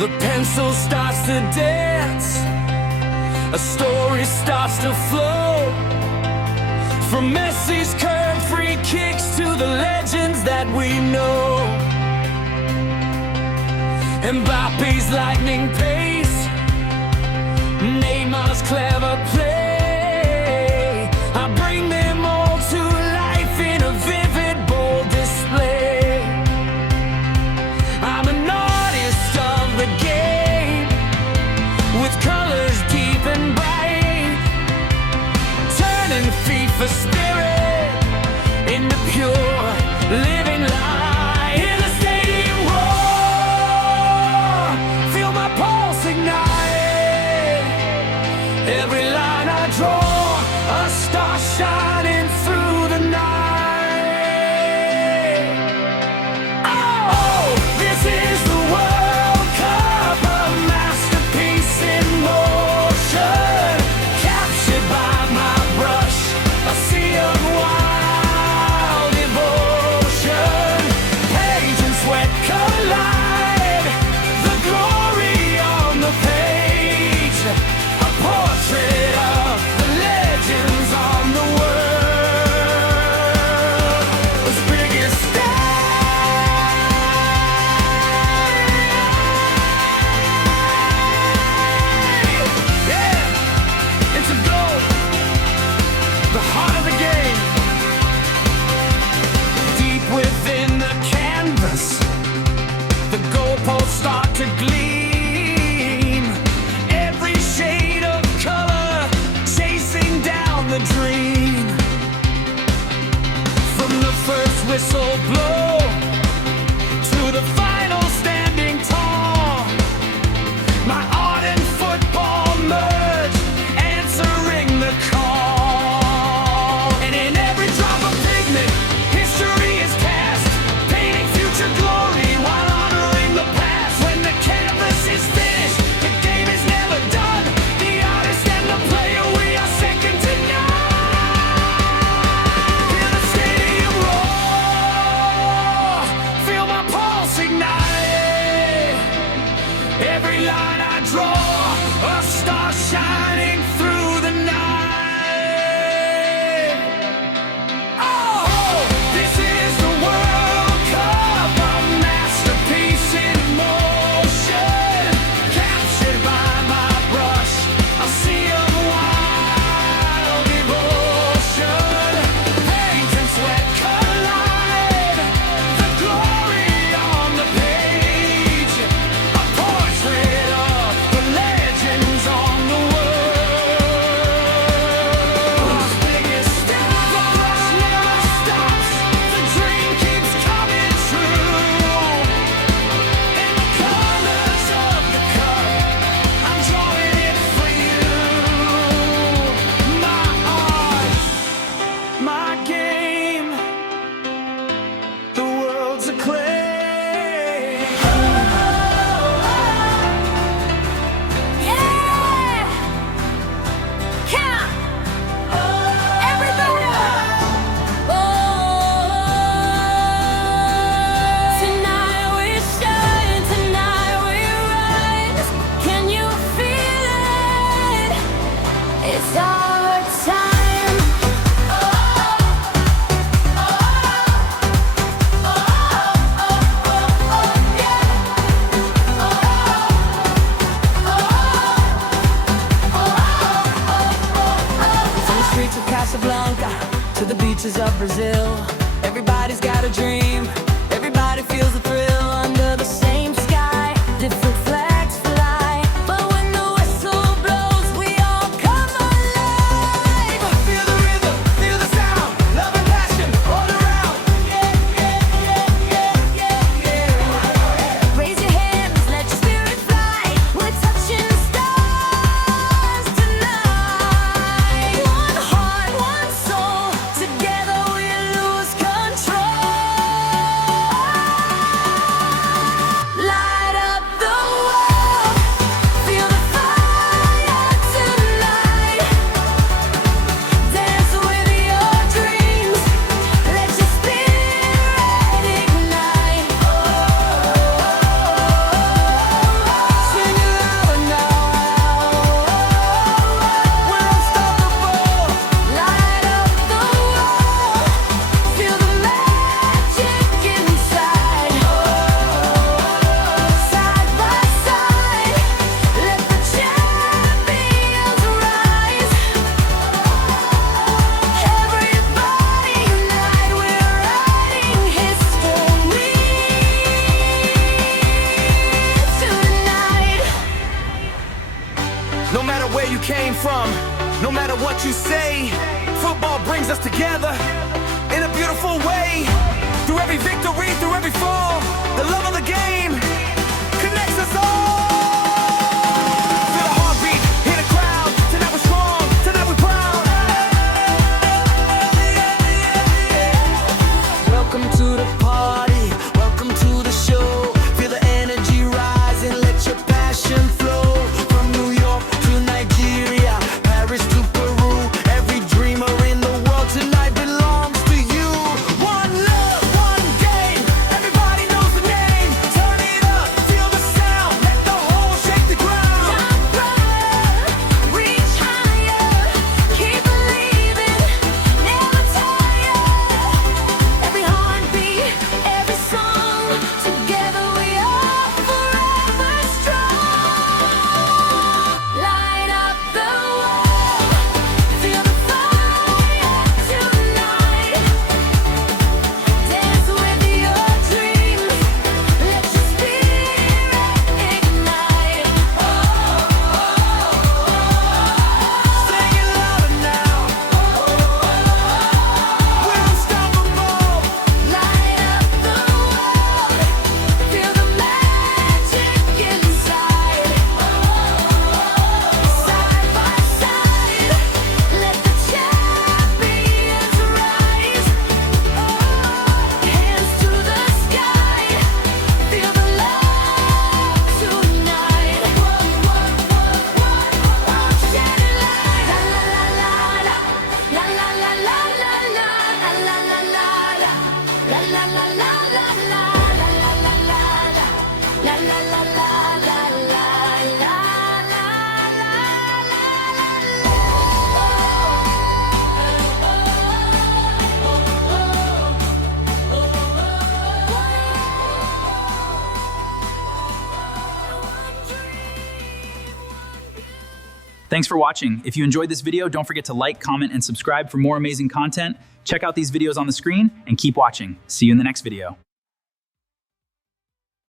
The pencil starts to dance, a story starts to flow. From Messi's curved free kicks to the legends that we know. Mbappe's lightning pace, Neymar's clever play. I bring them all to life in a vivid, bold display. I'm an artist of the game, with colors deep and bright, turning FIFA spirit into pure living light. In the stadium roar, feel my pulse ignite. Every line I draw, a star shining through the night. Oh, this is the World Cup, a masterpiece in motion, captured by my brush, a sea of wild devotion. Page and sweat collide, the glory on the page, a portrait of the legends on the world's biggest stage. Yeah, it's a goal, the heart of the game. Deep within the canvas, the goalposts start to gleam. Every shade of color chasing down the dream. From the first whistle blow to the final standing tall, my art and football merge, answering the call. And in every drop of pigment, history is cast, painting future glory while honoring the past. When the canvas is finished, the game is never done. The artist and the player, we are second to none. Feel the stadium roar, feel my pulse ignite. Every line I draw, a star shining through the night. Oh, this is the World Cup, a masterpiece in motion, captured by my brush, a sea of wild devotion. Paint and sweat collide, the glory on the page, a portrait of the legends on the world's biggest stage. The rush never stops, the dream keeps coming true. In the colors of the cup, I'm drawing it for you. My art, my game, the world's acclaim. Yeah! Count! Everybody! Oh, tonight we shine, tonight we rise. Can you feel it? It's our time. From the streets of Casablanca to the beaches of Brazil, everybody's got a dream. Everybody feels the thrill under the same sky. Different flags fly, but when the whistle blows, we all come alive. Feel the rhythm, feel the sound, love and passion all around. Yeah, yeah, yeah, yeah, yeah, yeah. Raise your hands, let your spirit fly. We're touching the stars tonight. One heart, one soul, together we lose No matter where you came from, no matter what you say, football brings us together in a beautiful way. Through every victory, through every fall, the love of the game connects us all. Feel the heartbeat, hear the crowd. Tonight we're strong, tonight we're proud. Welcome to the party, welcome to the show. Feel the energy rising, let your passion flow. From New York to Nigeria, Paris to Peru, every dreamer in the world tonight belongs to you. One love, one game, everybody knows the name. Turn it up, feel the sound, let the whole shake the ground. Jump brighter, reach higher, keep believing, never tire. Every heartbeat, every song, together we are forever strong. Light up the world, feel the fire tonight. Dance with your dreams, let your spirit ignite. Sing it louder now. We're unstoppable. Light up the world, feel the magic inside. Side by side, let the champions rise. Hands to the sky, feel the love tonight. Shining light, la la la la, la la la la la la, la la la la, la la la la la la, la la la la, la la la Thanks for watching. If you enjoyed this video, don't forget to like, comment, and subscribe for more amazing content. Check out these videos on the screen and keep watching. See you in the next video.